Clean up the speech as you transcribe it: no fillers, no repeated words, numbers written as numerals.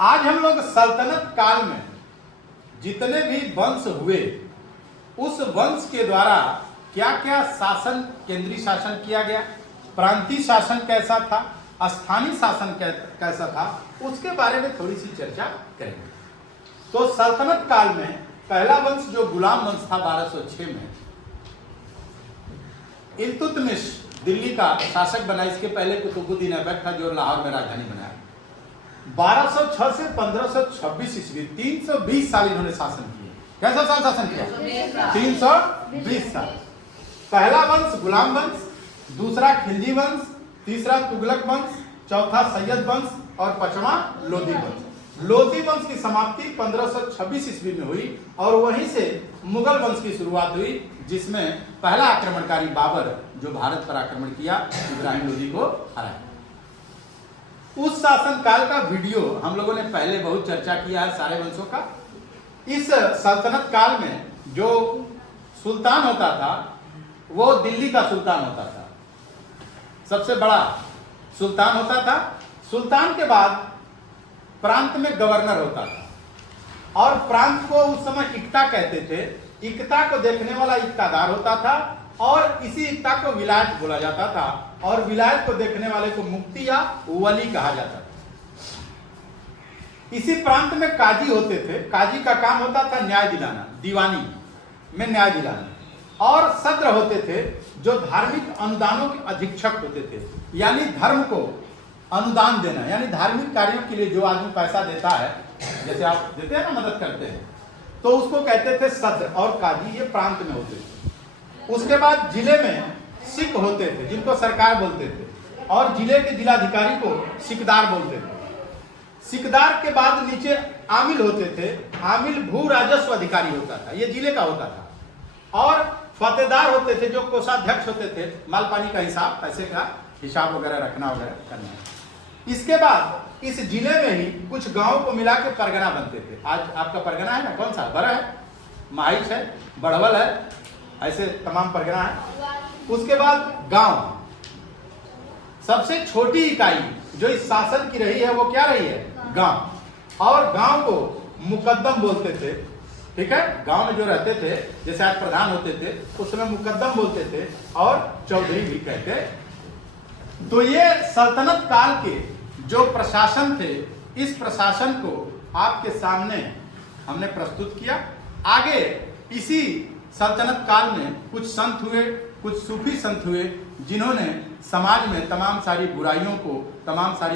आज हम लोग सल्तनत काल में जितने भी वंश हुए उस वंश के द्वारा क्या क्या शासन, केंद्रीय शासन किया गया, प्रांतीय शासन कैसा था, स्थानीय शासन कैसा था, उसके बारे में थोड़ी सी चर्चा करेंगे। तो सल्तनत काल में पहला वंश जो गुलाम वंश था 1206 में, इल्तुतमिश दिल्ली का शासक बना। इसके पहले कुतुबुद्दीन ऐबक था जो लाहौर में राजधानी बनाया। 1206 से 1526 ईस्वी 320 साल इन्होंने शासन किया। कैसा साल शासन किया? 320 साल। पहला वंश गुलाम वंश, दूसरा खिलजी वंश, तीसरा तुगलक वंश, चौथा सैयद वंश और पांचवा लोधी वंश। लोधी वंश की समाप्ति 1526 ईस्वी में हुई और वहीं से मुगल वंश की शुरुआत हुई, जिसमें पहला आक्रमणकारी बाबर जो भारत पर आक्रमण किया, इब्राहिम लोधी को हराया। उस शासन काल का वीडियो हम लोगों ने पहले बहुत चर्चा किया है सारे वंशों का। इस सल्तनत काल में जो सुल्तान होता था वो दिल्ली का सुल्तान होता था, सबसे बड़ा सुल्तान होता था। सुल्तान के बाद प्रांत में गवर्नर होता था और प्रांत को उस समय इक्ता कहते थे। इक्ता को देखने वाला इक्तादार होता था और इसी इक्ता को विलायत बोला जाता था और विलायत को देखने वाले को मुफ्ती या वली कहा जाता था। इसी प्रांत में काजी होते थे। काजी का काम होता था न्याय दिलाना, दीवानी में न्याय दिलाना। और सद्र होते थे जो धार्मिक अनुदानों के अधीक्षक होते थे, यानी धर्म को अनुदान देना, यानी धार्मिक कार्यों के लिए जो आदमी पैसा देता है, जैसे आप देते हैं ना, मदद करते हैं, तो उसको कहते थे सद्र और काजी। ये प्रांत में होते थे। उसके बाद जिले में सिख होते थे जिनको सरकार बोलते थे और जिले के जिलाधिकारी को सिकदार बोलते थे। सिकदार के बाद नीचे आमिल होते थे। आमिल भू राजस्व अधिकारी होता था, ये जिले का होता था। और फतेदार होते थे जो कोषाध्यक्ष होते थे, माल पानी का हिसाब, पैसे का हिसाब वगैरह रखना वगैरह करना। इसके बाद इस जिले में ही कुछ गांवों को मिला के परगना बनते थे। आज आपका परगना है ना, कौन सा? बड़ा है, माहिच है, बड़वल है, ऐसे तमाम परगना है। उसके बाद गांव, सबसे छोटी इकाई जो इस शासन की रही है वो क्या रही है? गांव। और गांव को मुकद्दम बोलते थे। ठीक है, गांव में जो रहते थे, जैसे आज प्रधान होते थे, उस समय मुकद्दम बोलते थे और चौधरी भी कहते। तो ये सल्तनत काल के जो प्रशासन थे, इस प्रशासन को आपके सामने हमने प्रस्तुत किया। आगे इसी सल्तनत काल में कुछ संत हुए, कुछ सूफी संत हुए, जिन्होंने समाज में तमाम सारी बुराइयों को, तमाम सारी